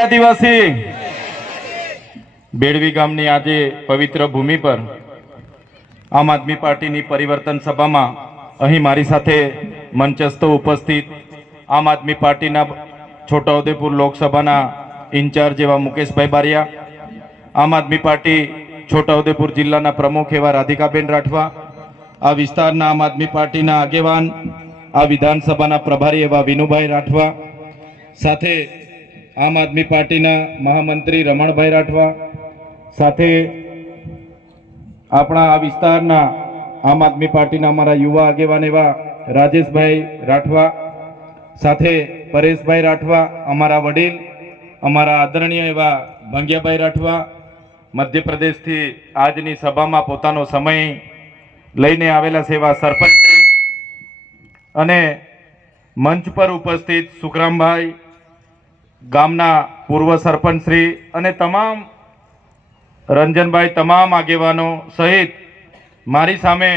આદિવાસી બેડવી ગામની આજે પવિત્ર ભૂમિ પર આમ આદમી પાર્ટીની પરિવર્તન સભામાં અહીં મારી સાથે મંચસ્થ ઉપસ્થિત આમ આદમી પાર્ટીના છોટાઉદેપુર લોકસભાના ઇન્ચાર્જ એવા મુકેશભાઈ બારિયા, આમ આદમી પાર્ટી છોટાઉદેપુર જિલ્લાના પ્રમુખ એવા રાધિકાબેન રાઠવા, આ વિસ્તારના આમ આદમી પાર્ટીના આગેવાન, આ વિધાનસભાના પ્રભારી એવા વિનુભાઈ રાઠવા, સાથે આમ આદમી પાર્ટીના મહામંત્રી રમણભાઈ રાઠવા, સાથે આપણા આ વિસ્તારના આમ આદમી પાર્ટીના અમારા યુવા આગેવાન એવા રાજેશભાઈ રાઠવા, સાથે પરેશભાઈ રાઠવા, અમારા વડીલ, અમારા આદરણીય એવા ભંગ્યાભાઈ રાઠવા, મધ્યપ્રદેશથી આજની સભામાં પોતાનો સમય લઈને આવેલા સેવા સરપંચ અને મંચ પર ઉપસ્થિત સુખરામભાઈ, ગામના પૂર્વ સરપંચ શ્રી અને તમામ રંજનભાઈ, તમામ આગેવાનો સહિત મારી સામે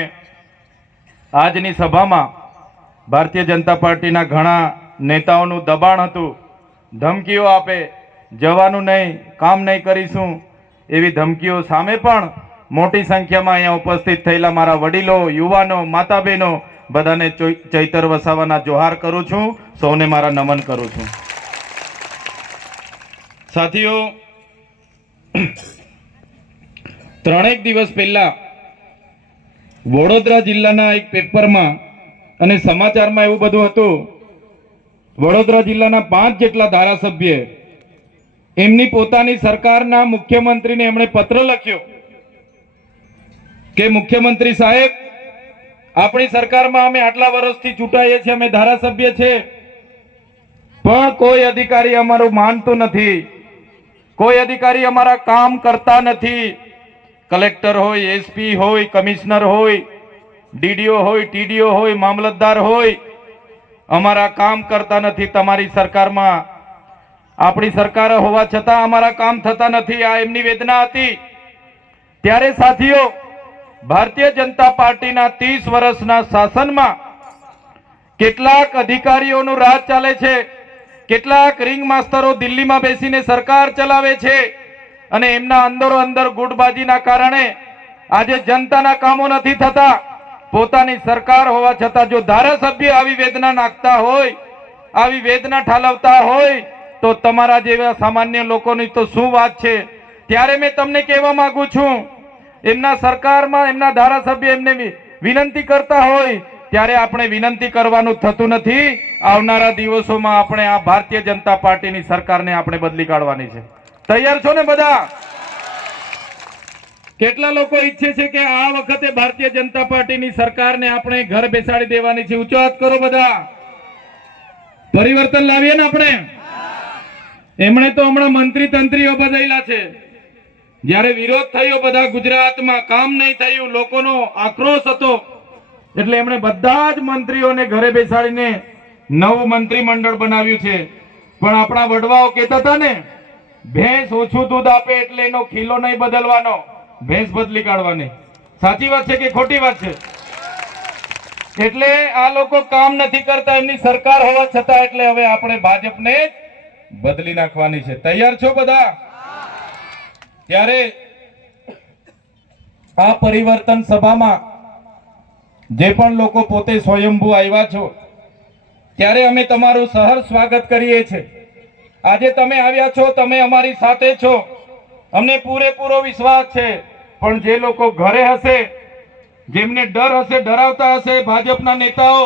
આજની સભામાં ભારતીય જનતા પાર્ટીના ઘણા નેતાઓનું દબાણ હતું, ધમકીઓ આપે, જવાનું નહીં, કામ નહીં કરીશું, એવી ધમકીઓ સામે પણ મોટી સંખ્યામાં અહીંયા ઉપસ્થિત થયેલા મારા વડીલો, યુવાનો, માતા બહેનો બધાને ચૈતર વસાવાના જોહાર કરું છું, સૌને મારા નમન કરું છું. સાથીઓ, ત્રણેક દિવસ પહેલા વડોદરા જિલ્લાના એક પેપરમાં અને સમાચારમાં એવું બધું હતું, વડોદરા જિલ્લાના 5 જેટલા ધારાસભ્ય એમની પોતાની સરકારના મુખ્યમંત્રીને એમણે પત્ર લખ્યો કે મુખ્યમંત્રી સાહેબ, આપણી સરકારમાં અમે આટલા વર્ષથી ચૂંટાઈએ છીએ, અમે ધારાસભ્ય છે, પણ કોઈ અધિકારી અમારું માનતું નથી, કોઈ અધિકારી અમારા કામ કરતા નથી. કલેક્ટર હોય, એસપી હોય, કમિશનર હોય, ડીડીઓ હોય, ટીડીઓ હોય, મામલતદાર હોય, અમારા કામ કરતા નથી તમારી સરકારમાં. આપણી સરકાર હોવા છતાં અમારા કામ થતા નથી. આ એમની વેદના હતી. ત્યારે સાથીઓ, ભારતીય જનતા પાર્ટીના 30 વર્ષના શાસનમાં કેટલાક અધિકારીઓનું રાજ ચાલે છે, કેટલાક રિંગ માસ્ટરો દિલ્હીમાં બેસીને સરકાર ચલાવે છે અને એમના અંદરો અંદર ગુટબાજીના કારણે આજે જનતાના કામો નથી થતા. પોતાની સરકાર હોવા છતાં જો ધારાસભ્ય આવી વેદના નાખતા હોય, આવી વેદના ઠાલવતા હોય, તો તમારા જેવા સામાન્ય લોકોની તો શું વાત છે. ત્યારે મેં તમને કહેવા માંગુ છું, એમના સરકારમાં એમના ધારાસભ્ય એમને વિનંતી કરતા હોય ત્યારે આપણે વિનંતી કરવાનું થતું નથી. આવનારા દિવસોમાં આપણે આ ભારતીય જનતા પાર્ટીની સરકારને આપણે બદલી કાઢવાની છે. તૈયાર છો ને બધા? કેટલા લોકો ઈચ્છે છે કે આ વખતે ભારતીય જનતા પાર્ટીની સરકારને આપણે ઘર બેસાડી દેવાની છે? ઊંચો હાથ કરો બધા. પરિવર્તન લાવીએ ને આપણે. એમણે તો હમણાં મંત્રી તંત્રીઓ બદલ્યા છે. જ્યારે વિરોધ થયો બધા ગુજરાતમાં, કામ નહીં થયું, લોકોનો આક્રોશ હતો, એટલે એમણે બધા જ મંત્રીઓને ઘરે બેસાડીને નવું મંત્રીમંડળ બનાવ્યું છે. પણ આપણા વડવાઓ કહેતા હતા ને, ભેંસ ઓછું દૂધ આપે એટલે એનો ખીલો નહીં બદલવાનો, ભેંસ બદલી કાઢવાની. સાચી વાત છે કે ખોટી વાત છે? એટલે આ લોકો કામ નથી કરતા એમની સરકાર હોવા છતાં, એટલે હવે આપણે ભાજપને બદલી નાખવાની છે. તૈયાર છો બધા? ત્યારે આ પરિવર્તન સભામાં જે પણ લોકો પોતે સ્વયંભૂ આવ્યા છો, ત્યારે અમે તમારું સહર્ષ સ્વાગત કરીએ છીએ. આજે તમે આવ્યા છો, તમે અમારી સાથે છો, અમને પૂરેપૂરો વિશ્વાસ છે. પણ જે લોકો ઘરે હશે, જેમને ડર હશે, ડરાવતા હશે ભાજપના નેતાઓ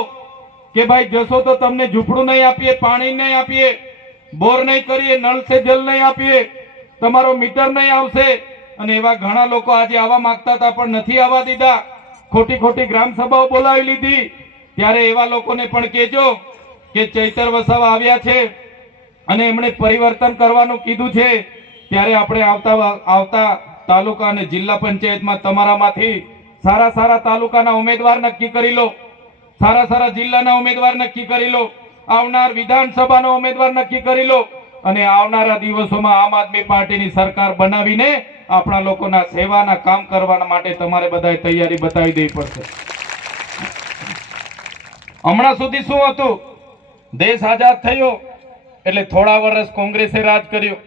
કે ભાઈ જશો તો તમને ઝૂંપડું નહીં આપીએ, પાણી નહીં આપીએ, બોર નહીં કરીએ, નળ સે જલ નહીં આપીએ, તમારો મીટર નહીં આવશે, અને એવા ઘણા લોકો આજે આવવા માંગતા હતા પણ નથી આવવા દીધા, ખોટી ખોટી ગ્રામ સભાઓ બોલાવી લીધી. ત્યારે એવા લોકોને પણ કહેજો કે ચૈતર વસાવા આવ્યા છે અને એમણે પરિવર્તન કરવાનું કીધું છે. ત્યારે આપણે આવતા તાલુકા અને જિલ્લા પંચાયતમાં તમારામાંથી સારા સારા તાલુકાના ઉમેદવાર નક્કી કરી લો, સારા સારા જિલ્લાના ઉમેદવાર નક્કી કરી લો, આવનાર વિધાનસભાનો ઉમેદવાર નક્કી કરી લો, અને આવનારા દિવસોમાં આમ આદમી પાર્ટીની સરકાર બનાવીને આપણા લોકોના સેવાના કામ કરવા માટે તમારે બધાએ તૈયારી બતાવી દેવી પડશે. હમણાં સુધી શું હતું? દેશ આઝાદ થયો એટલે થોડા વર્ષ કોંગ્રેસે રાજ કર્યું,